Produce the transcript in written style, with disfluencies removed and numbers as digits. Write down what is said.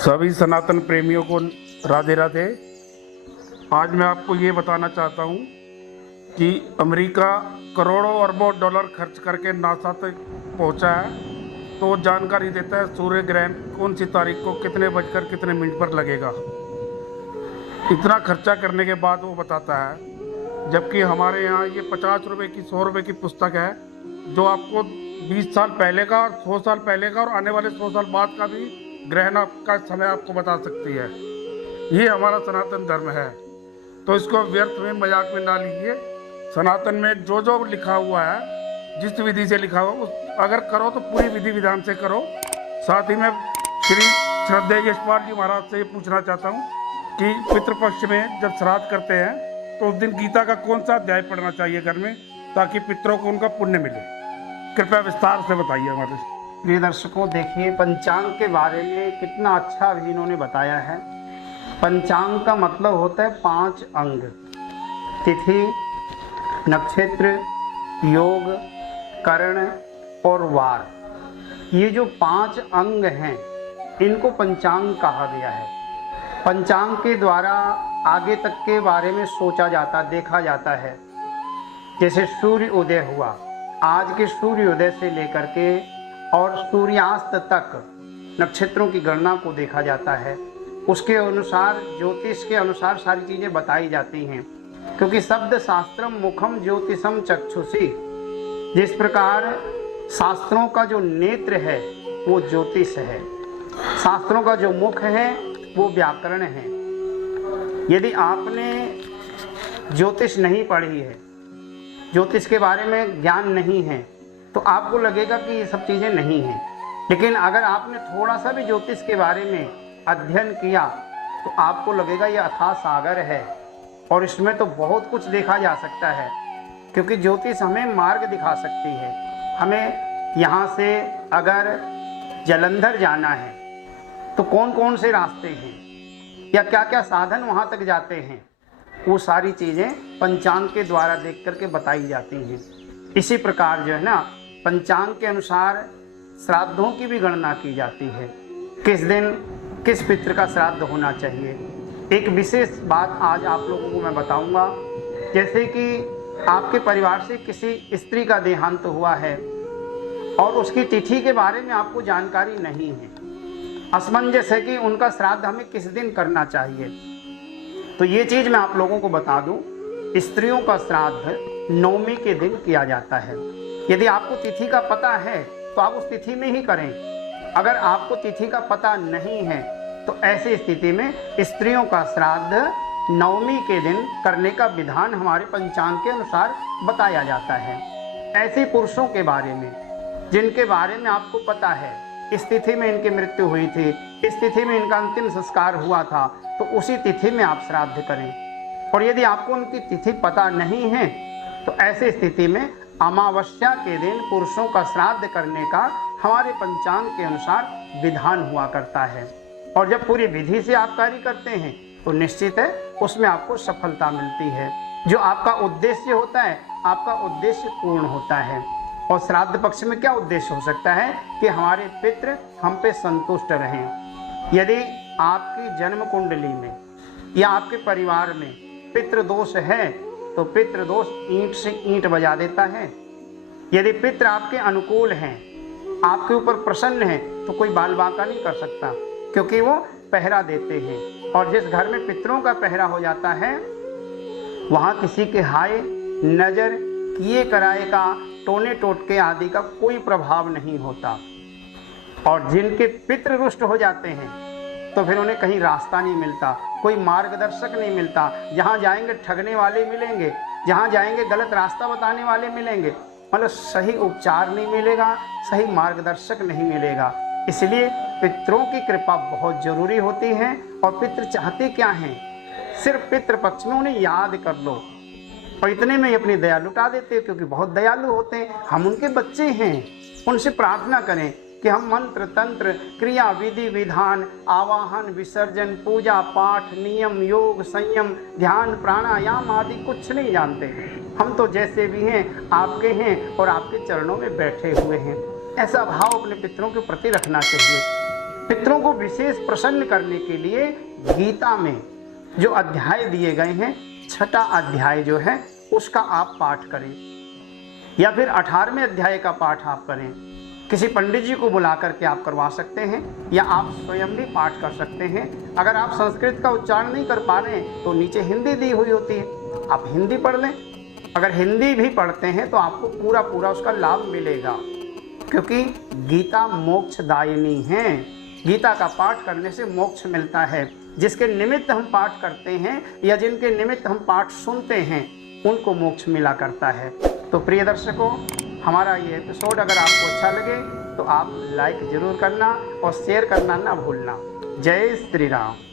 सभी सनातन प्रेमियों को राधे राधे। आज मैं आपको ये बताना चाहता हूँ कि अमेरिका करोड़ों अरबों डॉलर खर्च करके नासा तक पहुँचा है, तो वो जानकारी देता है सूर्य ग्रहण कौन सी तारीख को कितने बजकर कितने मिनट पर लगेगा। इतना खर्चा करने के बाद वो बताता है, जबकि हमारे यहाँ ये 50 रुपये की 100 रुपये की पुस्तक है जो आपको 20 साल पहले का और 100 साल पहले का और आने वाले 100 साल बाद का भी ग्रहण का समय आपको बता सकती है। ये हमारा सनातन धर्म है, तो इसको व्यर्थ में मजाक में ना लीजिए। सनातन में जो जो लिखा हुआ है, जिस विधि से लिखा हुआ उस अगर करो तो पूरी विधि विधान से करो। साथ ही मैं श्री श्रद्धेय यशपाल जी महाराज से ये पूछना चाहता हूँ कि पितृपक्ष में जब श्राद्ध करते हैं तो उस दिन गीता का कौन सा अध्याय पढ़ना चाहिए घर में, ताकि पितरों को उनका पुण्य मिले। कृपया विस्तार से बताइए हमारे प्रिय दर्शकों, देखिए पंचांग के बारे में कितना अच्छा अभी इन्होंने बताया है। पंचांग का मतलब होता है 5 अंग: तिथि, नक्षत्र, योग, कर्ण और वार। ये जो 5 अंग हैं इनको पंचांग कहा गया है। पंचांग के द्वारा आगे तक के बारे में सोचा जाता, देखा जाता है। जैसे सूर्य उदय हुआ, आज के सूर्योदय से लेकर के और सूर्यास्त तक नक्षत्रों की गणना को देखा जाता है। उसके अनुसार, ज्योतिष के अनुसार सारी चीज़ें बताई जाती हैं, क्योंकि शब्द शास्त्रम मुखम ज्योतिषम चक्षुषी। जिस प्रकार शास्त्रों का जो नेत्र है वो ज्योतिष है, शास्त्रों का जो मुख है वो व्याकरण है। यदि आपने ज्योतिष नहीं पढ़ी है, ज्योतिष के बारे में ज्ञान नहीं है, तो आपको लगेगा कि ये सब चीज़ें नहीं हैं। लेकिन अगर आपने थोड़ा सा भी ज्योतिष के बारे में अध्ययन किया तो आपको लगेगा ये अथाह सागर है और इसमें तो बहुत कुछ देखा जा सकता है। क्योंकि ज्योतिष हमें मार्ग दिखा सकती है। हमें यहाँ से अगर जालंधर जाना है तो कौन कौन से रास्ते हैं या क्या क्या साधन वहाँ तक जाते हैं, वो सारी चीज़ें पंचांग के द्वारा देख करके बताई जाती हैं। इसी प्रकार जो है ना, पंचांग के अनुसार श्राद्धों की भी गणना की जाती है। किस दिन किस पितृ का श्राद्ध होना चाहिए। एक विशेष बात आज आप लोगों को मैं बताऊंगा। जैसे कि आपके परिवार से किसी स्त्री का देहांत हुआ है और उसकी तिथि के बारे में आपको जानकारी नहीं है, असमंजस है कि उनका श्राद्ध हमें किस दिन करना चाहिए, तो ये चीज़ मैं आप लोगों को बता दूं। स्त्रियों का श्राद्ध नवमी के दिन किया जाता है। यदि आपको तिथि का पता है तो आप उस तिथि में ही करें। अगर आपको तिथि का पता नहीं है तो ऐसी स्थिति में स्त्रियों का श्राद्ध नवमी के दिन करने का विधान हमारे पंचांग के अनुसार बताया जाता है। ऐसे पुरुषों के बारे में जिनके बारे में आपको पता है इस तिथि में इनकी मृत्यु हुई थी, इस तिथि में इनका अंतिम संस्कार हुआ था, तो उसी तिथि में आप श्राद्ध करें। और यदि आपको उनकी तिथि पता नहीं है तो ऐसी स्थिति में अमावस्या के दिन पुरुषों का श्राद्ध करने का हमारे पंचांग के अनुसार विधान हुआ करता है। और जब पूरी विधि से आप कार्य करते हैं तो निश्चित है उसमें आपको सफलता मिलती है। जो आपका उद्देश्य होता है, आपका उद्देश्य पूर्ण होता है। और श्राद्ध पक्ष में क्या उद्देश्य हो सकता है कि हमारे पितृ हम पे संतुष्ट रहें। यदि आपकी जन्म कुंडली में या आपके परिवार में पितृ दोष है तो पितृ दोष ईंट से ईंट बजा देता है। यदि पितृ आपके अनुकूल हैं, आपके ऊपर प्रसन्न है, तो कोई बाल बांका नहीं कर सकता, क्योंकि वो पहरा देते हैं। और जिस घर में पितरों का पहरा हो जाता है वहाँ किसी के हाय, नज़र, किए कराए का, टोने टोटके आदि का कोई प्रभाव नहीं होता। और जिनके पितृ रुष्ट हो जाते हैं तो फिर उन्हें कहीं रास्ता नहीं मिलता, कोई मार्गदर्शक नहीं मिलता। जहाँ जाएंगे ठगने वाले मिलेंगे, जहाँ जाएंगे गलत रास्ता बताने वाले मिलेंगे, मतलब सही उपचार नहीं मिलेगा, सही मार्गदर्शक नहीं मिलेगा। इसलिए पितरों की कृपा बहुत जरूरी होती है। और पितृ चाहते क्या हैं, सिर्फ पितृ पक्ष में उन्हें याद कर लो और इतने में ही अपनी दया लुटा देते हैं, क्योंकि बहुत दयालु होते हैं। हम उनके बच्चे हैं, उनसे प्रार्थना करें कि हम मंत्र तंत्र क्रिया विधि विधान, आवाहन विसर्जन, पूजा पाठ, नियम, योग, संयम, ध्यान, प्राणायाम आदि कुछ नहीं जानते। हम तो जैसे भी हैं आपके हैं और आपके चरणों में बैठे हुए हैं। ऐसा भाव अपने पितरों के प्रति रखना चाहिए। पितरों को विशेष प्रसन्न करने के लिए गीता में जो अध्याय दिए गए हैं, छठा अध्याय जो है उसका आप पाठ करें, या फिर 18वें अध्याय का पाठ आप करें। किसी पंडित जी को बुला करके आप करवा सकते हैं, या आप स्वयं भी पाठ कर सकते हैं। अगर आप संस्कृत का उच्चारण नहीं कर पा रहे हैं तो नीचे हिंदी दी हुई होती है, आप हिंदी पढ़ लें। अगर हिंदी भी पढ़ते हैं तो आपको पूरा पूरा उसका लाभ मिलेगा, क्योंकि गीता मोक्षदायिनी है। गीता का पाठ करने से मोक्ष मिलता है। जिसके निमित्त हम पाठ करते हैं या जिनके निमित्त हम पाठ सुनते हैं, उनको मोक्ष मिला करता है। तो प्रिय दर्शकों, हमारा ये एपिसोड अगर आपको अच्छा लगे तो आप लाइक ज़रूर करना और शेयर करना ना भूलना। जय श्री राम।